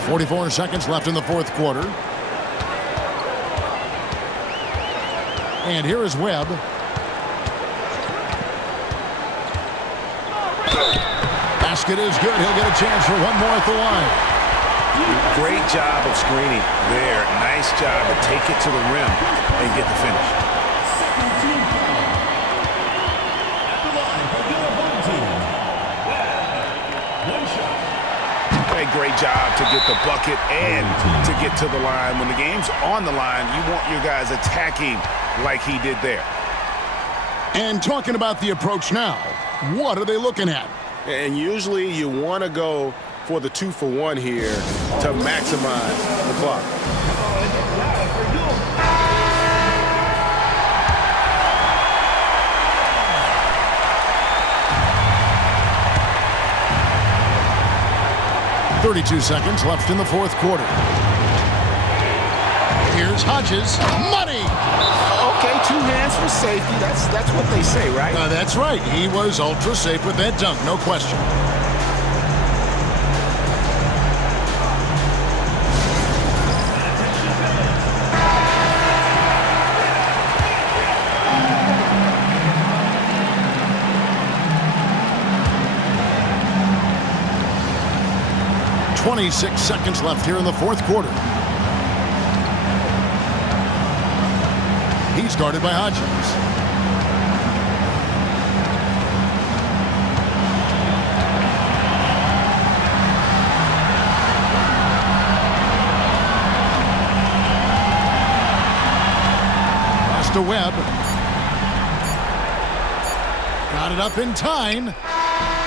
.44 seconds left in the fourth quarter. And here is Webb. Basket is good. He'll get a chance for one more at the line. Great job of screening there. Nice job to take it to the rim and get the finish. Second team foul. At the line for your home team. One shot. A great job to get the bucket and to get to the line. When the game's on the line, you want your guys attacking like he did there. And talking about the approach now, what are they looking at? And usually you want to go for the 2-for-1 here to maximize the clock. .32 seconds left in the fourth quarter. Here's Hodges. Money! Okay, 2 hands for safety. That's what they say, right? That's right. He was ultra safe with that dunk, no question. .26 seconds left here in the fourth quarter. He's guarded by Hodges. Pass to Webb. Got it up in time.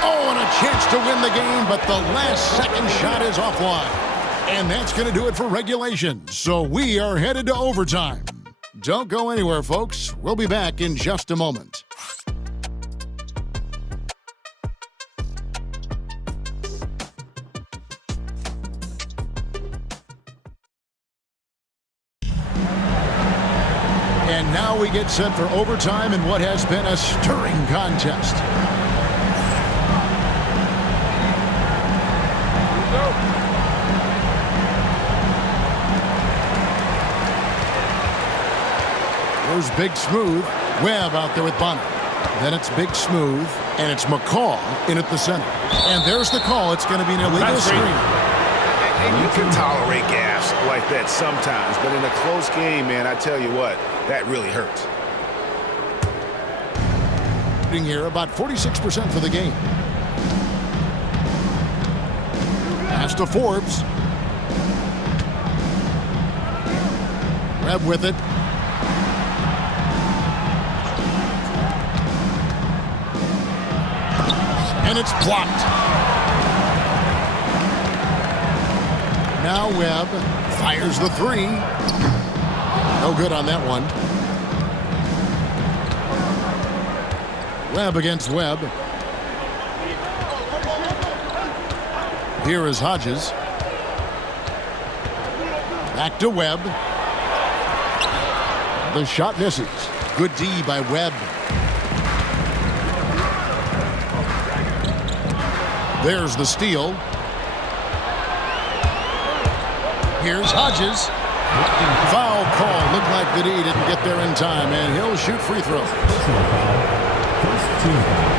Oh, and a chance to win the game, but the last second shot is offline. And that's going to do it for regulation. So we are headed to overtime. Don't go anywhere, folks. We'll be back in just a moment. And now we get set for overtime in what has been a stirring contest. There's Big Smooth. Webb out there with Bonner. Then it's Big Smooth, and it's McCaw in at the center. And there's the call. It's going to be an illegal screen. And you can tolerate gaffes like that sometimes, but in a close game, man, I tell you what, that really hurts. Here, about 46% for the game. Pass to Forbes. Webb with it. And it's blocked. Now Webb fires the three. No good on that one. Webb against Webb. Here is Hodges. Back to Webb. The shot misses. Good D by Webb. There's the steal. Here's Hodges. Foul call. Looked like that he didn't get there in time, and he'll shoot free throw. First team foul.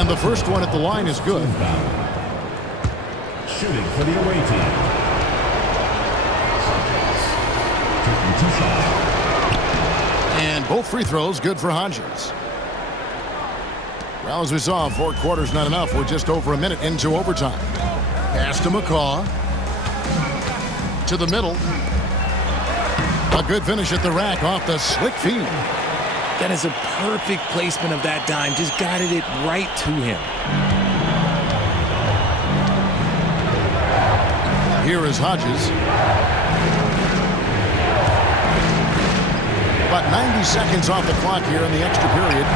And the first one at the line is good. Shooting for the away team. Taking 2 shots. And both free throws good for Hodges. Well, as we saw, 4 quarters not enough. We're just over a minute into overtime. Pass to McCaw. To the middle. A good finish at the rack off the slick feed. That is a perfect placement of that dime. Just guided it right to him. Here is Hodges. About 90 seconds off the clock here in the extra period.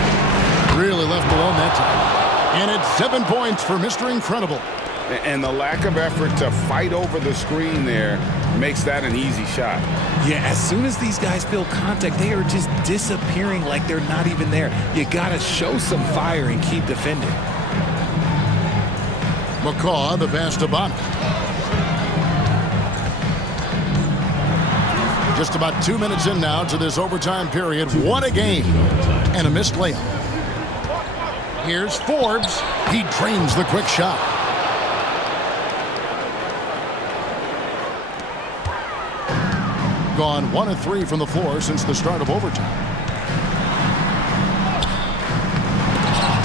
Really left alone that time. And it's 7 points for Mr. Incredible. And the lack of effort to fight over the screen there makes that an easy shot. Yeah, as soon as these guys feel contact, they are just disappearing like they're not even there. You got to show some fire and keep defending. McCaw, the pass to Bonner. Just about 2 minutes in now to this overtime period. What a game. And a missed layup. Here's Forbes. He drains the quick shot. Gone 1 of 3 from the floor since the start of overtime.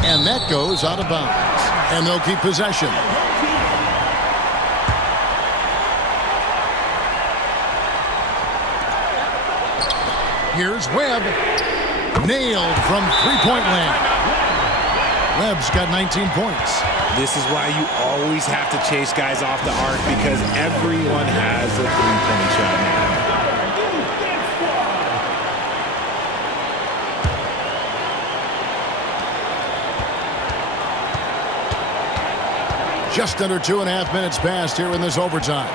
And that goes out of bounds. And they'll keep possession. Here's Webb. Nailed from three-point land. Webb's got 19 points. This is why you always have to chase guys off the arc, because everyone has a three-point shot now. Just under 2.5 minutes passed here in this overtime.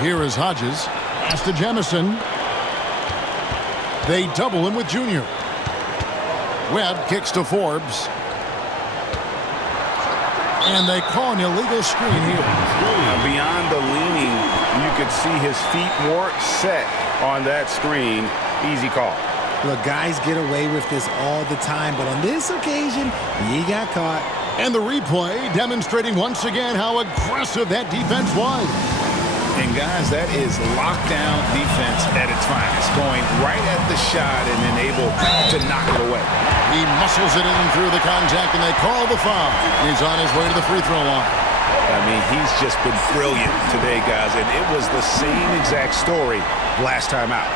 Here is Hodges. Pass to Jamison. They double him with Junior. Webb kicks to Forbes. And they call an illegal screen here. Beyond the leaning, you could see his feet weren't set on that screen. Easy call. Look, guys get away with this all the time, but on this occasion, he got caught. And the replay demonstrating once again how aggressive that defense was. And guys, that is lockdown defense at its finest. Going right at the shot and then able to knock it away. He muscles it in through the contact, and they call the foul. He's on his way to the free throw line. I mean, he's just been brilliant today, guys. And it was the same exact story last time out.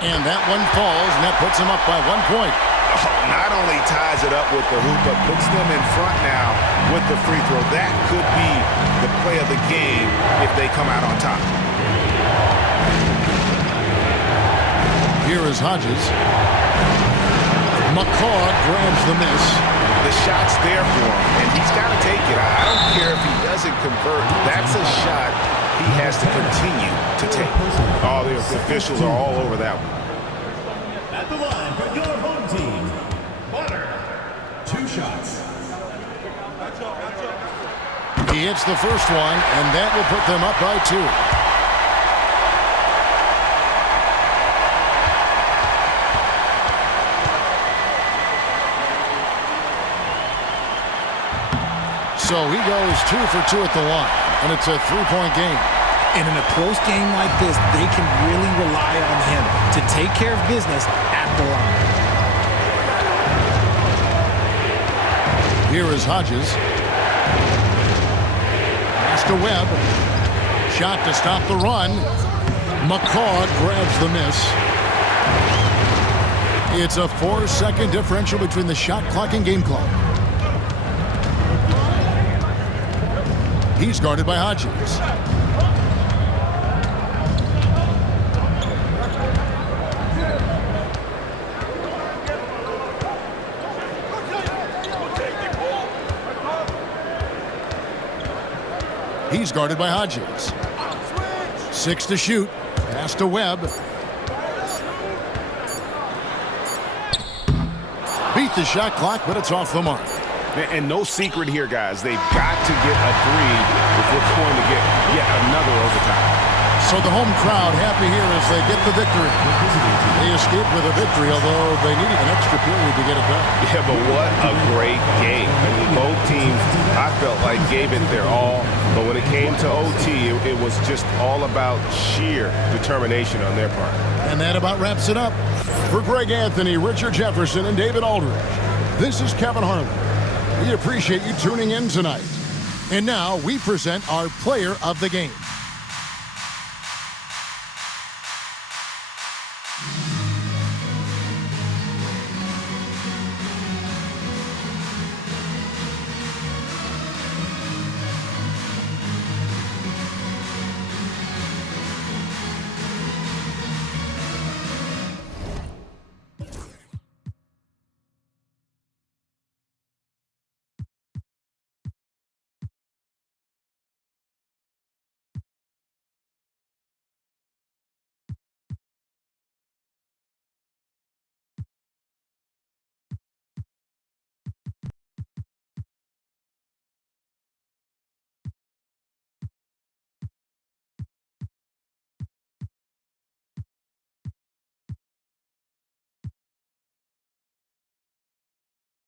And that one falls, and that puts him up by 1 point. Not only ties it up with the hoop, but puts them in front now with the free throw. That could be the play of the game if they come out on top. Here is Hodges. McCaw grabs the miss. The shot's there for him, and he's got to take it. I don't care if he doesn't convert. That's a shot he has to continue to take. All the officials are all over that one. At the line for your home team, Bonner. 2 shots. He hits the first one, and that will put them up by 2. So he goes 2 for 2 at the line, and it's a 3-point game. And in a close game like this, they can really rely on him to take care of business at the line. Here is Hodges. Pass to Webb. Shot to stop the run. McCaw grabs the miss. It's a 4-second differential between the shot clock and game clock. He's guarded by Hodges. He's guarded by Hodges. 6 to shoot. Pass to Webb. Beat the shot clock, but it's off the mark. And no secret here, guys. They've got to get a 3 if we're going to get yet another overtime. So the home crowd happy here as they get the victory. They escaped with a victory, although they needed an extra period to get it done. Yeah, but what a great game. I mean, both teams, I felt like, gave it their all. But when it came to OT, it was just all about sheer determination on their part. And that about wraps it up. For Greg Anthony, Richard Jefferson, and David Aldridge, this is Kevin Harlan. We appreciate you tuning in tonight. And now we present our player of the game.